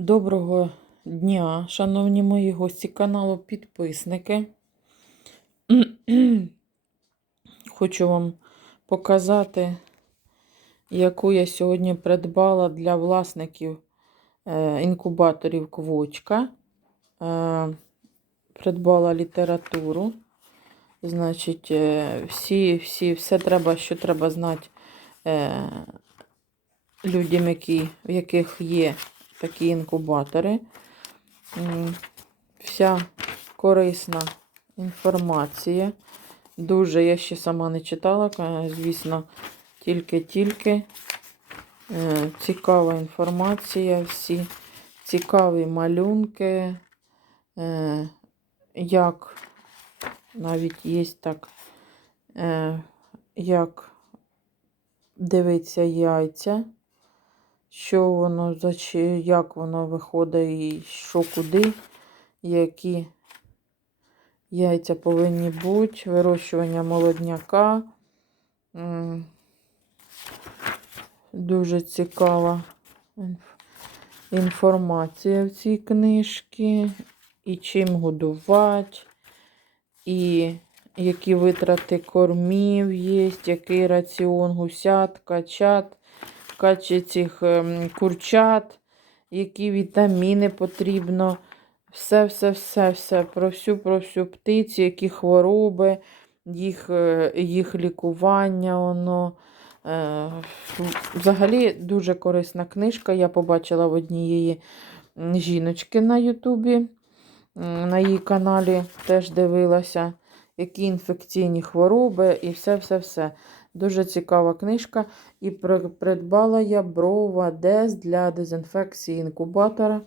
Доброго дня, шановні мої гості каналу, підписники. Хочу вам показати, яку я сьогодні придбала для власників е, інкубаторів Квочка. Е, Придбала літературу. Значить, е, всі, всі, все треба, що треба знати людям, які, в яких є такі інкубатори. Вся корисна інформація. Дуже я ще сама не читала, звісно, тільки-тільки. Е, Цікава інформація, всі цікаві малюнки. Е, Як навіть є так, е, як дивиться яйця що воно, як воно виходить і що куди, які яйця повинні бути, вирощування молодняка. Дуже цікава інформація в цій книжці. І чим годувати, і які витрати кормів є, який раціон гусят, качат качі цих ем, курчат, які вітаміни потрібно. Все, все, все, все. Про всю, про всю птицю, які хвороби, їх, е, їх лікування. Воно. Е, Взагалі дуже корисна книжка. Я побачила в однієї жіночки на Ютубі. На її каналі теж дивилася, які інфекційні хвороби і все-все-все. Дуже цікава книжка. І придбала я брова Дез для дезінфекції інкубатора.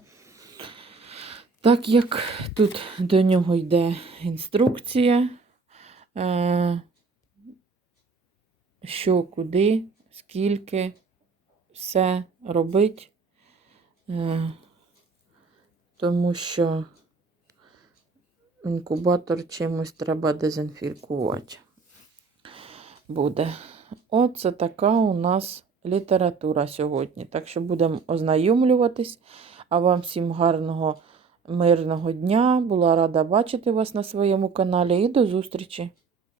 Так як тут до нього йде інструкція, е, що, куди, скільки, все робить, е, тому що інкубатор чимось треба дезінфікувати буде. Оце така у нас література сьогодні. Так що будемо ознайомлюватись. А вам всім гарного, мирного дня. Була рада бачити вас на своєму каналі і до зустрічі!